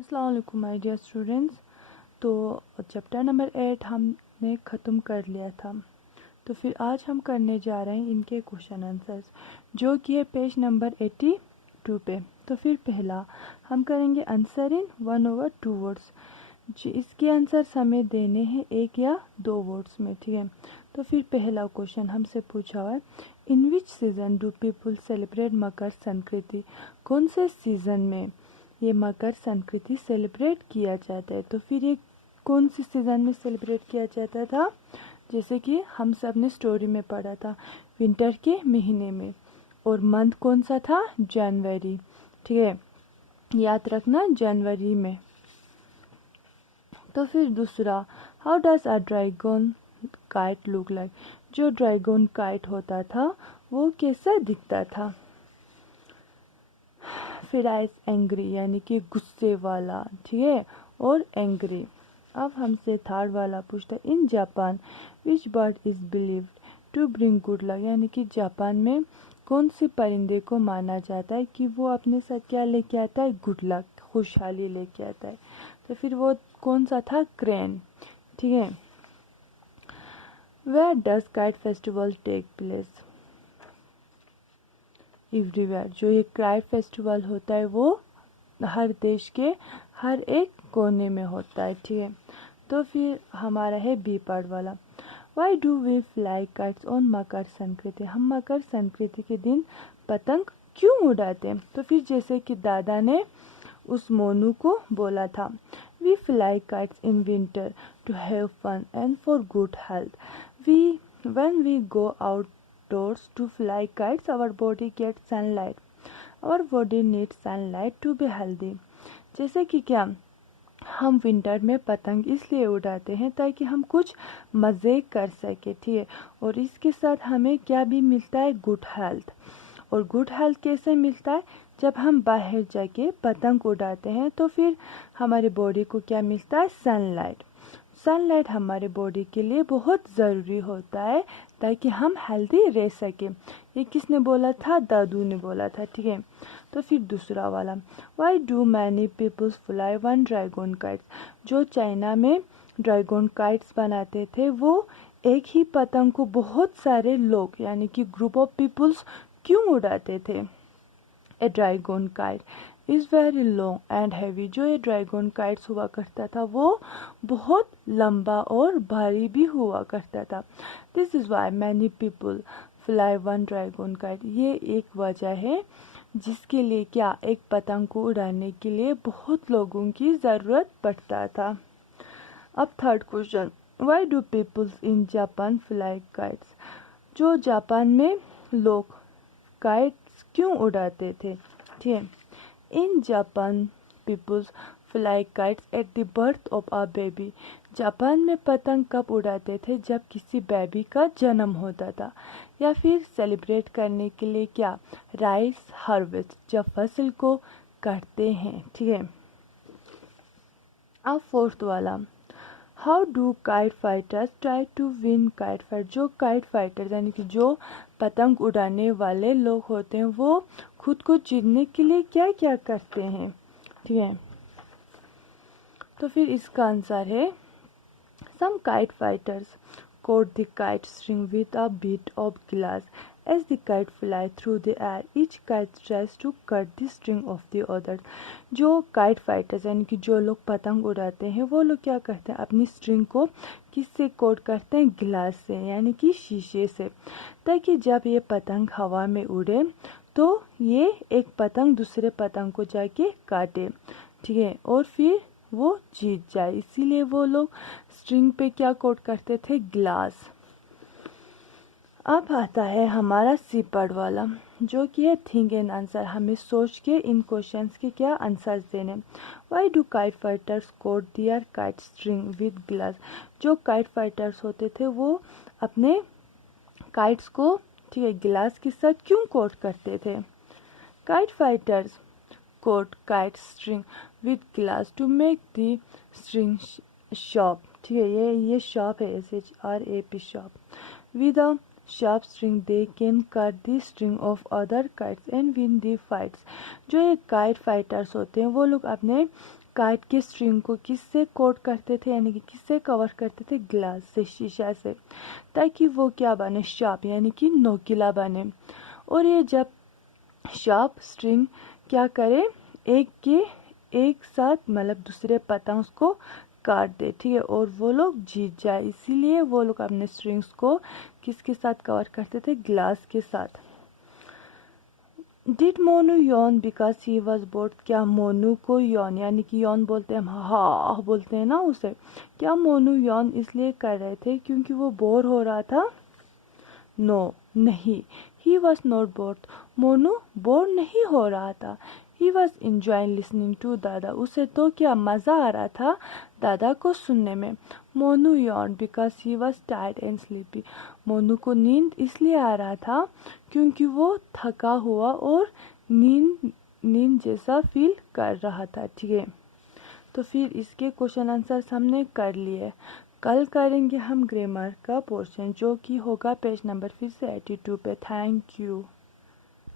अस्सलाम वालेकुम my dear students. तो चैप्टर नंबर 8 हमने ख़त्म कर लिया था। तो फिर आज हम करने जा रहे हैं इनके क्वेश्चन आंसर्स, जो कि है पेज नंबर 82 पे। तो फिर पहला हम करेंगे आंसर इन 1/2 वर्ड्स। इसके आंसर्स हमें देने हैं 1 या 2 वर्ड्स में, ठीक है। तो फिर पहला क्वेश्चन हमसे पूछा हुआ है, in which season do people celebrate Makar Sankranti. कौन से सीज़न में ये मकर संक्रांति सेलिब्रेट किया जाता है। तो फिर ये कौन सी सीज़न में सेलिब्रेट किया जाता था, जैसे कि हम सब ने स्टोरी में पढ़ा था, विंटर के महीने में। और मंथ कौन सा था, जनवरी, ठीक है, याद रखना जनवरी में। तो फिर दूसरा, how does a dragon kite look like. जो ड्रैगन काइट होता था वो कैसा दिखता था। फिर आइस एंग्री, यानी कि गुस्से वाला, ठीक है, और एंग्री। अब हमसे थर्ड वाला पूछता है, in Japan which bird is believed to bring good luck. यानी कि जापान में कौन से परिंदे को माना जाता है कि वो अपने साथ क्या लेके आता है, गुड लक, खुशहाली लेके आता है। तो फिर वो कौन सा था, क्रेन, ठीक है। Where does kite festival take place. Everywhere. जो ये काइट फेस्टिवल होता है वो हर देश के हर एक कोने में होता है, ठीक है। तो फिर हमारा है बी पार्ट वाला, why do we fly kites on Makar Sankranti. हम मकर संक्रांति के दिन पतंग क्यों उड़ाते हैं। तो फिर जैसे कि दादा ने उस मोनू को बोला था, we fly kites in winter to have fun and for good health. We when we go outdoors to fly kites, our body gets sunlight. Our body needs sunlight to be healthy. जैसे कि क्या, हम winter में पतंग इसलिए उड़ाते हैं ताकि हम कुछ मज़े कर सके, ठीक है। और इसके साथ हमें क्या भी मिलता है, गुड हेल्थ। और गुड हेल्थ कैसे मिलता है, जब हम बाहर जाके पतंग उड़ाते हैं तो फिर हमारे बॉडी को क्या मिलता है, सनलाइट। सनलाइट हमारे बॉडी के लिए बहुत ज़रूरी होता है ताकि हम हेल्दी रह सकें। ये किसने बोला था, दादू ने बोला था, ठीक है। तो फिर दूसरा वाला, why do many peoples fly one dragon kites. जो चाइना में ड्रैगन काइट्स बनाते थे वो एक ही पतंग को बहुत सारे लोग, यानी कि ग्रुप ऑफ पीपल्स क्यों उड़ाते थे। A dragon kite is very long and heavy. जो ये ड्रैगन काइट्स हुआ करता था वो बहुत लंबा और भारी भी हुआ करता था। This is why many people fly one dragon kite. ये एक वजह है जिसके लिए क्या, एक पतंग को उड़ाने के लिए बहुत लोगों की ज़रूरत पड़ता था। अब third question, why do peoples in Japan fly kites. जो जापान में लोग काइट्स क्यों उड़ाते थे, ठीक है। In Japan peoples fly kites at the birth of a baby. Japan में पतंग कब उड़ाते थे, जब किसी बेबी का जन्म होता था, या फिर सेलिब्रेट करने के लिए क्या, राइस हार्वेस्ट, जब फसल को काटते हैं, ठीक है। अब फोर्थ वाला, how do kite fighters try to win kite fight. जो काइट फाइटर्स यानी कि जो पतंग उड़ाने वाले लोग होते हैं वो खुद को जीतने के लिए क्या क्या करते हैं, ठीक है। तो फिर इसका आंसर है, some kite fighters coat the kite string with a bit of glass as the kite fly through the air, each kite tries to cut the string of the other. जो काइट फाइटर्स यानी कि जो लोग पतंग उड़ाते हैं वो लोग क्या करते हैं, अपनी स्ट्रिंग को किससे कोट करते हैं, ग्लास से, यानी कि शीशे से, ताकि जब ये पतंग हवा में उड़े तो ये एक पतंग दूसरे पतंग को जाके काटे, ठीक है, और फिर वो जीत जाए। इसीलिए वो लोग स्ट्रिंग पे क्या कोट करते थे, ग्लास। अब आता है हमारा सी पार्ट वाला, जो कि है थिंक एंड आंसर। हमें सोच के इन क्वेश्चंस के क्या आंसर्स देने। Why do kite fighters coat their kite string with glass. जो काइट फाइटर्स होते थे वो अपने काइट्स को, ठीक है, ग्लास के साथ क्यों कोट करते थे। Kite fighters coat kite string with glass to make the string sharp, ठीक है, ये शॉप है, SHRAP sharp. With a sharp string they can cut the string of other kites and win the fights. जो ये kite fighters होते हैं वो लोग अपने काइट के स्ट्रिंग को किससे कोट करते थे, यानी कि किससे कवर करते थे, ग्लास से, शीशा से, ताकि वो क्या बने, शार्प यानी कि नोकीला बने। और ये जब शार्प स्ट्रिंग क्या करे, एक साथ मतलब दूसरे पतंग को काट दे, ठीक है, और वो लोग जीत जाए। इसीलिए वो लोग अपने स्ट्रिंग्स को किसके साथ कवर करते थे, ग्लास के साथ। डिड मोनू यौन बिकॉज ही वॉज बोर्ड, क्या मोनू को यौन यानी कि यौन बोलते हैं हम, हा बोलते हैं ना उसे, क्या मोनू यौन इसलिए कर रहे थे क्योंकि वो बोर हो रहा था? नो, नहीं। He was not bored, Monu bore नहीं हो रहा था। He was enjoying listening to दादा, उसे तो क्या मज़ा आ रहा था दादा को सुनने में। Monu Yon because he was tired and sleepy, Monu को नींद इसलिए आ रहा था क्योंकि वो थका हुआ और नींद जैसा फील कर रहा था, ठीक है। तो फिर इसके क्वेश्चन आंसर्स हमने कर लिए। कल करेंगे हम ग्रामर का पोर्शन, जो कि होगा पेज नंबर फिर से 82 पे। Thank you.